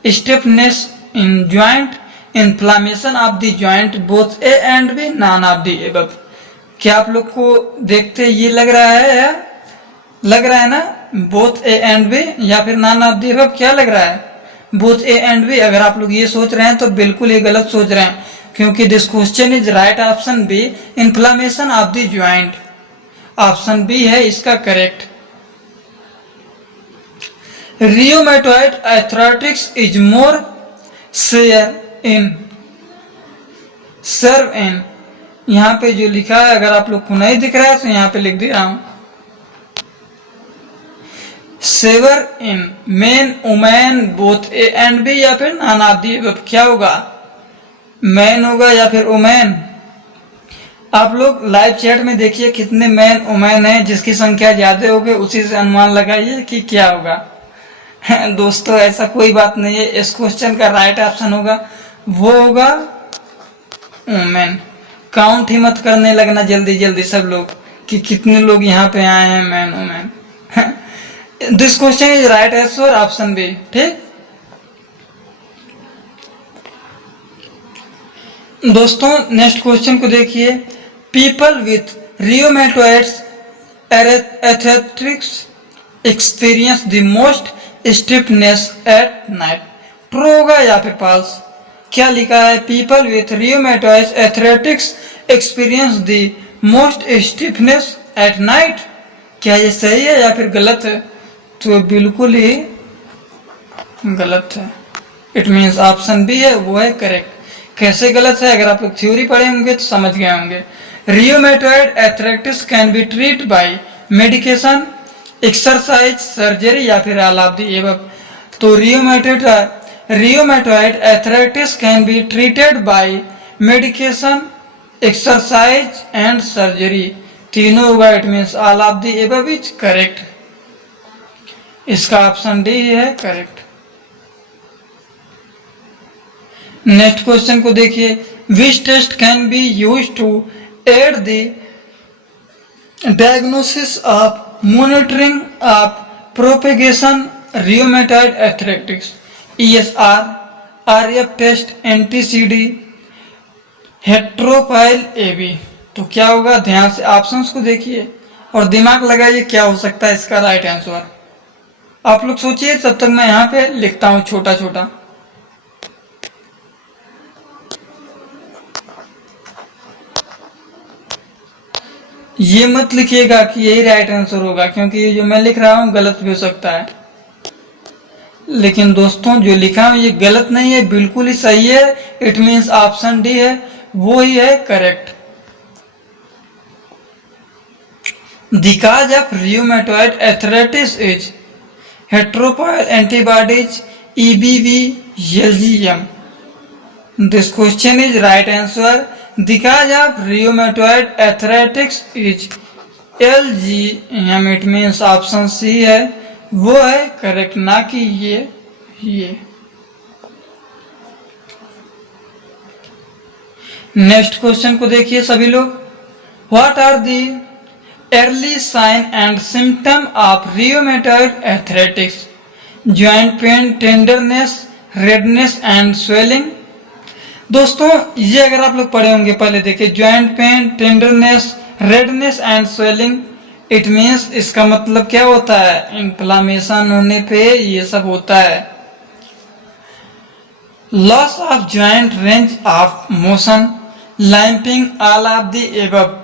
stiffness in joint, inflammation of the joint both A and B, none of the above. क्या आप लोग को देखते ये लग रहा है या लग रहा है ना बोथ ए एंड बी या फिर नॉन ऑफ द एबव? क्या लग रहा है? Both A and B. अगर आप लोग ये सोच रहे हैं तो बिल्कुल ये गलत सोच रहे हैं, क्योंकि this question is right option B, inflammation of the joint. Option B है इसका correct. Rheumatoid arthritis is more share in serve in. यहां पे जो लिखा है, अगर आप लोग को नहीं दिख रहा है तो यहां पे लिख दे रहा हूं, severe in men women both A and B, या फिर नॉन ऑफ द एबव। क्या होगा? मैन होगा या फिर वुमेन? आप लोग लाइव चैट में देखिए कितने मैन वुमेन हैं, जिसकी संख्या ज्यादा होगी उसी से अनुमान लगाइए कि क्या होगा। दोस्तों ऐसा कोई बात नहीं है, इस क्वेश्चन का राइट ऑप्शन होगा वो होगा वुमेन। काउंट ही मत करने लगना जल्दी जल्दी सब लोग कि कितने लोग यहाँ पे आए हैं man women. This question is right answer option B. ठीक दोस्तों, नेक्स्ट क्वेश्चन को देखिए। People with rheumatoids arthritis experience the most stiffness at night. True होगा या फिर फॉल्स? क्या लिखा है? People with rheumatoids arthritis experience the most stiffness at night. क्या ये सही है या फिर गलत है? तो बिल्कुल ही गलत है। इट मीन्स ऑप्शन बी है वो है करेक्ट। कैसे गलत है? अगर आप लोग थ्योरी पढ़े होंगे तो समझ गए होंगे। Rheumatoid arthritis can be treat by medication, exercise, surgery या फिर ऑल ऑफ द एबव। तो rheumatoid arthritis can be treated by medication, exercise and surgery. तीनों होगा। It means all of the above is correct. इसका option D है correct. Next question को देखिए। Which test can be use to aid the diagnosis of monitoring of propagation rheumatoid arthritis? ESR, RF test, NTCD, heterophile AB। तो क्या होगा? ध्यान से options को देखिए और दिमाग लगाइए क्या हो सकता है इसका राइट आंसर। आप लोग सोचिए, तब तक मैं यहाँ पे लिखता हूं छोटा छोटा। ये मत लिखिएगा कि यही राइट आंसर होगा, क्योंकि ये जो मैं लिख रहा हूं गलत भी हो सकता है। लेकिन दोस्तों जो लिखा हूं ये गलत नहीं है, बिल्कुल ही सही है। इट मीन्स ऑप्शन डी है वो ही है correct. The cause of rheumatoid arthritis is heterophile antibodies EBV LGM। This question is right answer. The cause of rheumatoid arthritis is LGM। It means option C है वो है correct, ना कि ये। नेक्स्ट क्वेश्चन को देखिए सभी लोग। What are the early sign and symptom of rheumatoid arthritis? Joint pain, tenderness, redness and swelling। दोस्तों ये अगर आप लोग पढ़े होंगे पहले देखिए, joint pain, tenderness, redness and swelling. It means इसका मतलब क्या होता है? इन्फ्लामेशन होने पे ये सब होता है। Loss of joint range of motion, limping, all of the above.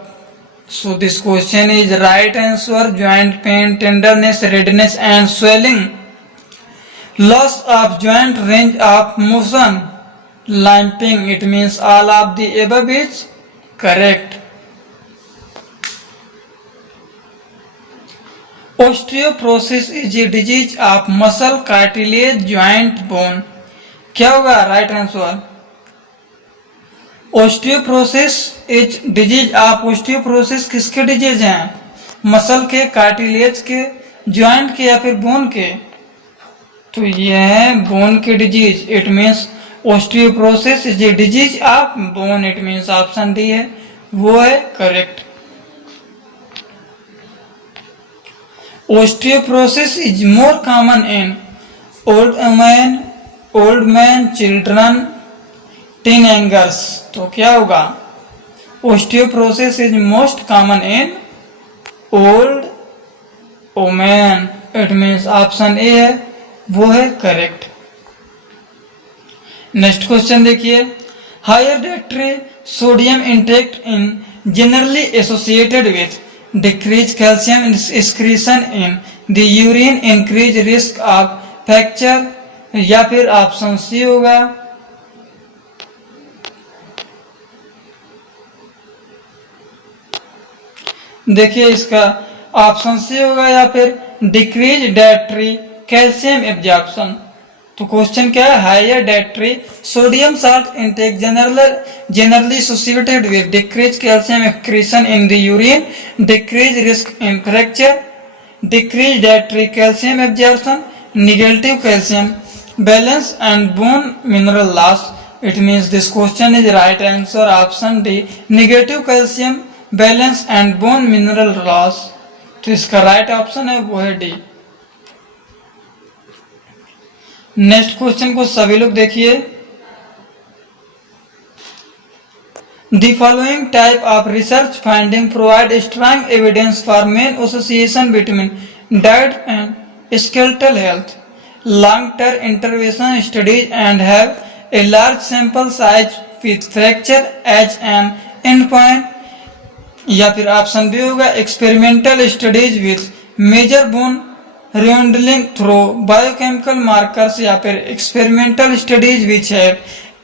So this question is right answer. Joint pain, tenderness, redness and swelling. Loss of joint range of motion, limping. It means all of the above is correct. Osteoporosis is a disease of muscle, cartilage, joint, bone. क्या होगा right answer? Osteoporosis is disease of. Osteoporosis किसके disease हैं? Muscle के, cartilage के, joint के या फिर bone के? तो ये है बोन के disease. It means osteoporosis is a disease of bone। it means option D है वो है correct. Osteoporosis is more common in old men, children, teenagers. तो क्या होगा? Osteoporosis is most common in old women. It means option A है, वो है correct. Next question देखिए, higher dietary sodium intake in generally associated with decrease calcium excretion in the urine increase risk of fracture, या फिर option C होगा देखिए इसका option C होगा, या फिर डिक्रीज डाइटरी कैल्शियम एब्जॉर्प्शन। तो क्वेश्चन क्या है, higher dietary sodium salt intake generally associated with decrease calcium excretion in the urine, decrease risk in fracture, decrease dietary calcium absorption, negative calcium balance and bone mineral loss. It means this question is right answer option D, negative calcium balance and bone mineral loss. तो इसका right option है वो है D. Next question को सभी लोग देखिए, the following type of research finding provide strong evidence for men association between diet and skeletal health, long term intervention studies and have a large sample size with fracture as an end point, या फिर option B होगा experimental studies with major bone remodeling through biochemical markers, या फिर experimental studies which have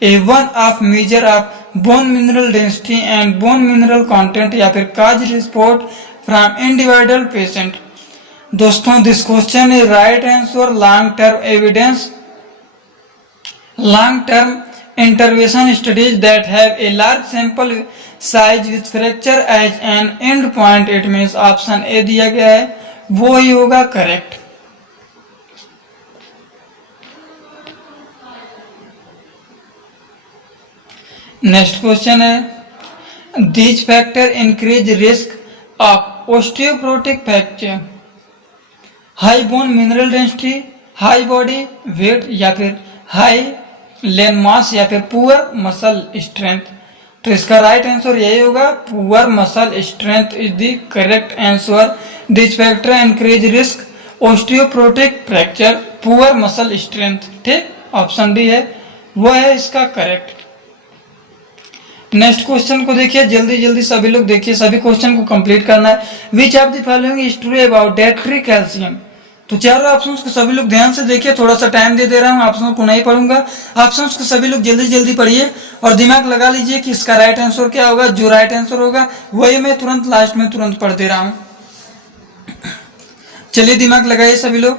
a one of major of bone mineral density and bone mineral content, या फिर काज report from individual patient. दोस्तों this question is right answer, long term evidence, long term intervention studies that have a large sample size with fracture as an end point। it means option A दिया गया है, वो ही होगा correct. Next question है, these factor increase risk of osteoporotic fracture, high bone mineral density, high body weight, या फिर high लेन मास, या फिर पुअर मसल स्ट्रेंथ। तो इसका राइट आंसर यही होगा, poor muscle strength is the correct answer. This factor increase risk osteoporotic fracture, poor muscle strength. ठीक, option D है वो है इसका करेक्ट। नेक्स्ट क्वेश्चन को देखिए, जल्दी जल्दी सभी लोग देखिए, सभी क्वेश्चन को कंप्लीट करना है। विच of the following is true about dietary calcium. तो चारों ऑप्शंस को सभी लोग ध्यान से देखिए, थोड़ा सा टाइम दे रहा हूँ, ऑप्शन को नहीं पढ़ूंगा। ऑप्शंस को सभी लोग जल्दी जल्दी पढ़िए और दिमाग लगा लीजिए कि इसका राइट आंसर क्या होगा। जो राइट आंसर होगा वही मैं तुरंत लास्ट में तुरंत पढ़ दे रहा हूँ। चलिए दिमाग लगाइए सभी लोग।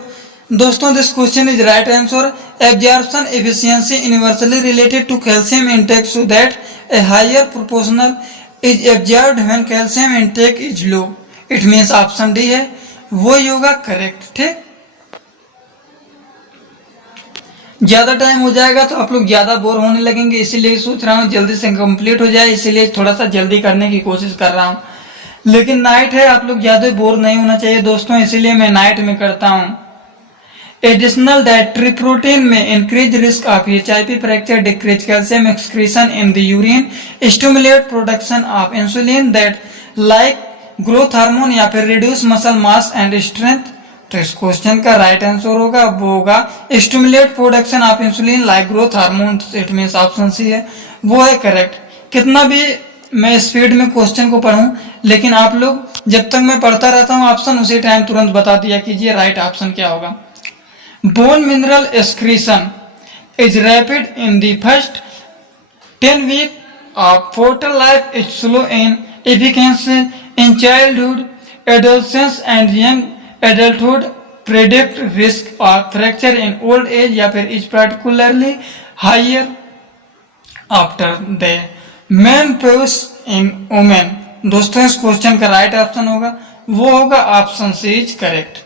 दोस्तों this question is right answer, absorption efficiency inversely related to calcium intake so that a higher proportional is absorbed when calcium intake is low. It means option D है वो योगा करेक्ट। ठीक, ज्यादा टाइम हो जाएगा तो आप लोग ज्यादा बोर होने लगेंगे, इसीलिए सोच रहा हूँ जल्दी से कंप्लीट हो जाए, इसीलिए थोड़ा सा जल्दी करने की कोशिश कर रहा हूँ। लेकिन नाइट है, आप लोग ज्यादा बोर नहीं होना चाहिए दोस्तों, इसीलिए मैं नाइट में करता हूँ। Additional dietary protein may increase risk of HIV fracture, decrease calcium excretion in the urine, stimulate production of insulin that like growth hormone, या फिर reduce muscle mass and strength. तो इस क्वेश्चन का राइट आंसर होगा वो होगा stimulate production of insulin like growth hormone. It means option C है वो है करेक्ट। कितना भी मैं स्पीड में क्वेश्चन को पढ़ूं, लेकिन आप लोग जब तक मैं पढ़ता रहता हूं ऑप्शन, उसी टाइम तुरंत बता दिया कीजिए राइट ऑप्शन क्या होगा। Bone mineral excretion is rapid in the first 10 week of fetal life, is slow in efficiency in childhood, adolescence and young adulthood, predict risk of fracture in old age, या फिर is particularly higher after the menopause in women। दोस्तों इस question का right option होगा वो होगा option C is correct.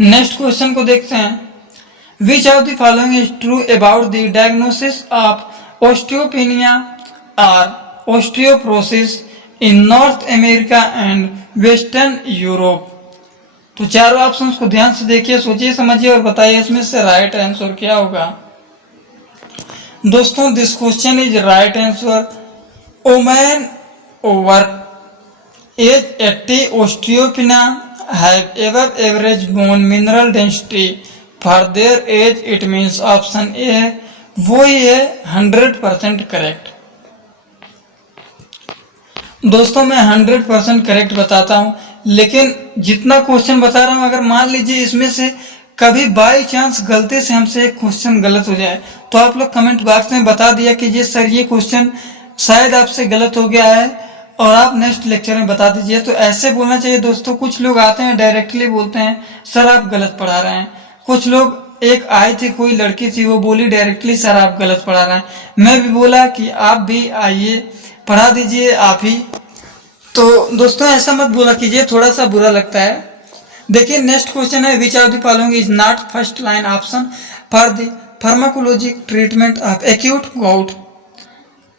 Next question को देखते हैं, which of the following is true about the diagnosis of osteopenia और osteoporosis in North America and Western Europe. तो चारों ऑप्शंस को ध्यान से देखिए, सोचिए समझिए और बताइए इसमें से राइट आंसर क्या होगा। दोस्तों this question is right answer. Women over age 80 osteopenia have above average bone mineral density for their age। It means option A है वो ही है 100% करेक्ट। दोस्तों मैं 100% करेक्ट बताता हूं, लेकिन जितना क्वेश्चन बता रहा हूं अगर मान लीजिए इसमें से कभी बाई चांस गलती से हमसे एक क्वेश्चन गलत हो जाए तो आप लोग कमेंट बॉक्स में बता दिया कीजिए सर ये क्वेश्चन शायद आपसे गलत हो गया है और आप नेक्स्ट लेक्चर में बता दीजिए। तो ऐसे बोलना चाहिए दोस्तों। कुछ लोग आते हैं डायरेक्टली बोलते हैं सर आप गलत पढ़ा रहे हैं। कुछ लोग, एक आई थी कोई लड़की थी वो बोली डायरेक्टली सर आप गलत पढ़ा रहे हैं। मैं भी बोला कि आप भी आइए पढ़ा दीजिए आप ही। तो दोस्तों ऐसा मत बोला कीजिए, थोड़ा सा बुरा लगता है। देखिए नेक्स्ट क्वेश्चन है विच of the following is not first line option for the pharmacologic treatment of acute gout.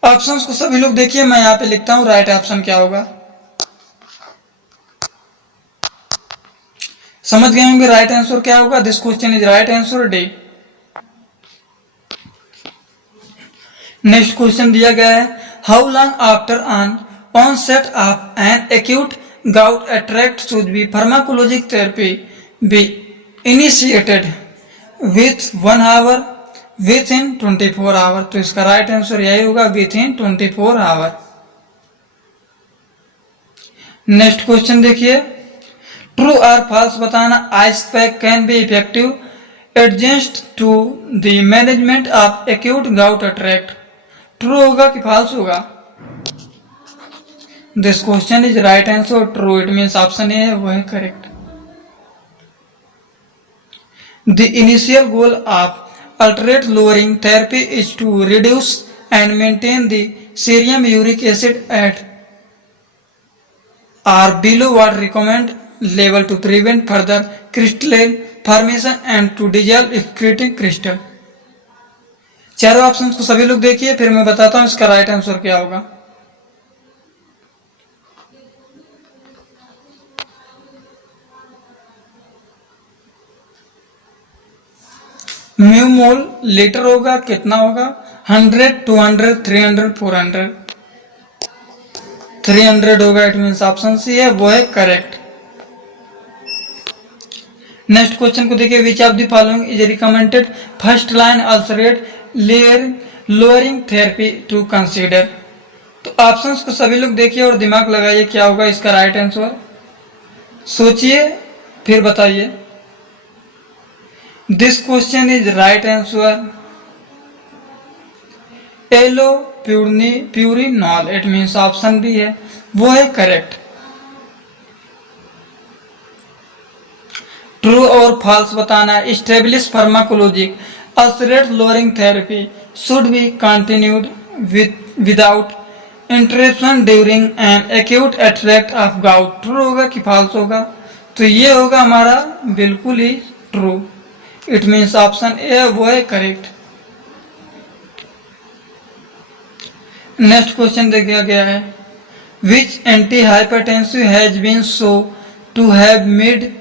Options को सभी लोग देखिए, मैं यहाँ पे लिखता हूँ राइट ऑप्शन क्या होगा। समझ गए होंगे राइट आंसर क्या होगा। This question is right answer D. Next question दिया गया है how long after on onset of an acute gout attack should be pharmacologic therapy be initiated with 1 hour within 24 hour। तो इसका राइट आंसर यही होगा within 24 hour। Next question देखिए true और false बताना। Ice pack can be effective adjust to the management of acute gout attack. True होगा कि false होगा। This question is right answer true. It means option A है वो है correct. The initial goal of urate lowering therapy is to reduce and maintain the serum uric acid at or below what recommend level to prevent further crystalline formation and to dissolve accreting crystal. चारों options को सभी लोग देखिए फिर मैं बताता हूं इसका राइट आंसर क्या होगा। म्यू मोल लीटर होगा कितना होगा 100 200 300 400 300 होगा। इट मीन्स ऑप्शन सी है वो है करेक्ट। नेक्स्ट क्वेश्चन को देखिए which of the following is recommended first line ulcerate layer lowering therapy to consider. तो ऑप्शंस को सभी लोग देखिए और दिमाग लगाइए क्या होगा इसका राइट आंसर। सोचिए फिर बताइए। This question is right answer allopurinol. It means option B है वो है करेक्ट। ट्रू और फॉल्स बताना। Established pharmacologic ulcerate lowering therapy should be continued without interruption during an acute attack of gout. True होगा कि false होगा। तो ये होगा हमारा बिल्कुल ही true. It means option A वो है करेक्ट। नेक्स्ट क्वेश्चन देखा गया है which antihypertensive has been show to have made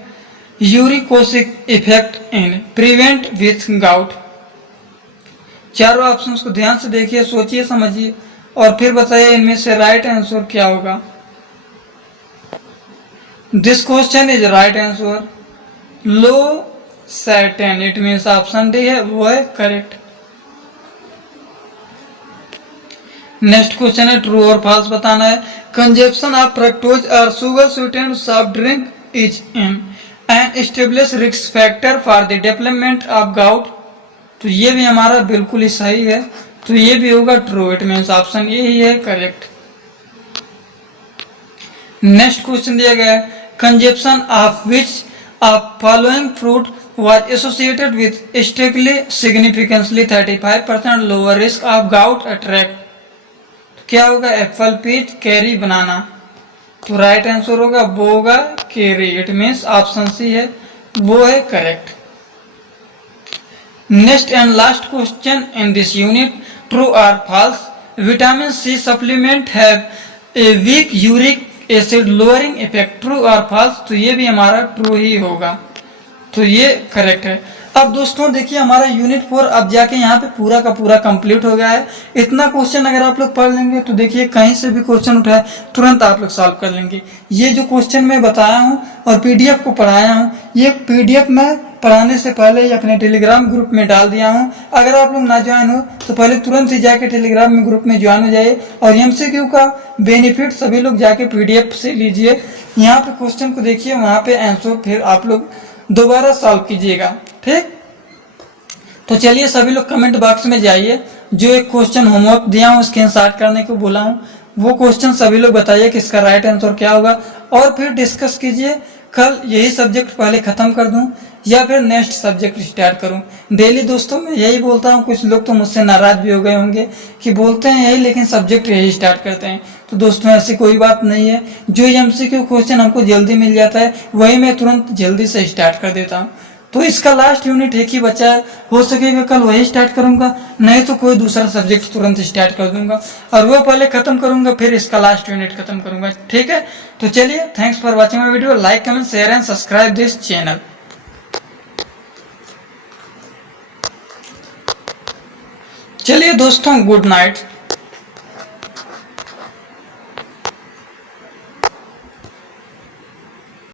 uricosuric effect in prevent with gout. चारों ऑप्शंस को ध्यान से देखिए, सोचिए समझिए और फिर बताइए इनमें से राइट आंसर क्या होगा। This question is right answer losartan. It means option D है वो है करेक्ट। नेक्स्ट क्वेश्चन है ट्रू और फॉल्स बताना है। कंजप्शन ऑफ फ्रक्टोज और sugar sweetened soft drink is an establish risk factor for the development of gout. तो ये भी हमारा बिल्कुल ही सही है। तो ये भी होगा true. It means option A ही है करेक्ट। नेक्स्ट क्वेश्चन दिया गया है consumption of which of following fruit was associated with statistically significantly 35% lower risk of gout attack। क्या होगा एप्पल पीच कैरी बनाना। तो राइट आंसर होगा वो होगा कैरी। इट मीन्स ऑप्शन सी है वो है correct. Next and last question in this unit true और false. Vitamin C supplement have a weak uric acid lowering effect, true और फॉल्स? तो ये भी हमारा ट्रू ही होगा, तो ये करेक्ट है। अब दोस्तों देखिए हमारा यूनिट 4 अब जाके यहाँ पे पूरा का पूरा कंप्लीट हो गया है। इतना क्वेश्चन अगर आप लोग पढ़ लेंगे तो देखिए कहीं से भी क्वेश्चन उठाए तुरंत आप लोग सॉल्व कर लेंगे। ये जो क्वेश्चन मैं बताया हूँ और पीडीएफ को पढ़ाया हूँ, ये पीडीएफ मैं पढ़ाने से पहले ही अपने टेलीग्राम ग्रुप में डाल दिया हूँ। अगर आप लोग ना ज्वाइन हो तो पहले तुरंत ही जाके टेलीग्राम में ग्रुप में ज्वाइन हो जाइए और एमसीक्यू का बेनिफिट सभी लोग जाके पीडीएफ से लीजिए। यहाँ पे क्वेश्चन को देखिए, वहाँ पे आंसर फिर आप लोग दोबारा सॉल्व कीजिएगा, ठीक। तो चलिए सभी लोग कमेंट बॉक्स में जाइए, जो एक क्वेश्चन होमवर्क दिया हूँ स्क्रीनशॉट करने को बोला हूँ, वो क्वेश्चन सभी लोग बताइए कि इसका राइट आंसर क्या होगा और फिर डिस्कस कीजिए। कल यही सब्जेक्ट पहले खत्म कर दूं या फिर नेक्स्ट सब्जेक्ट स्टार्ट करूं। डेली दोस्तों मैं यही बोलता हूं, कुछ लोग तो मुझसे नाराज भी हो गए होंगे कि बोलते हैं यही लेकिन सब्जेक्ट यही स्टार्ट करते हैं। तो दोस्तों ऐसी कोई बात नहीं है, जो एमसीक्यू क्वेश्चन हमको जल्दी मिल जाता है वही मैं तुरंत जल्दी से स्टार्ट कर देता हूँ। तो इसका लास्ट यूनिट एक ही बचा है, हो सकेगा कल वही स्टार्ट करूंगा, नहीं तो कोई दूसरा सब्जेक्ट तुरंत स्टार्ट कर दूंगा और वो पहले खत्म करूंगा फिर इसका लास्ट यूनिट खत्म करूंगा, ठीक है। तो चलिए thanks for watching my video, like comment share and subscribe this channel. चलिए दोस्तों गुड नाइट।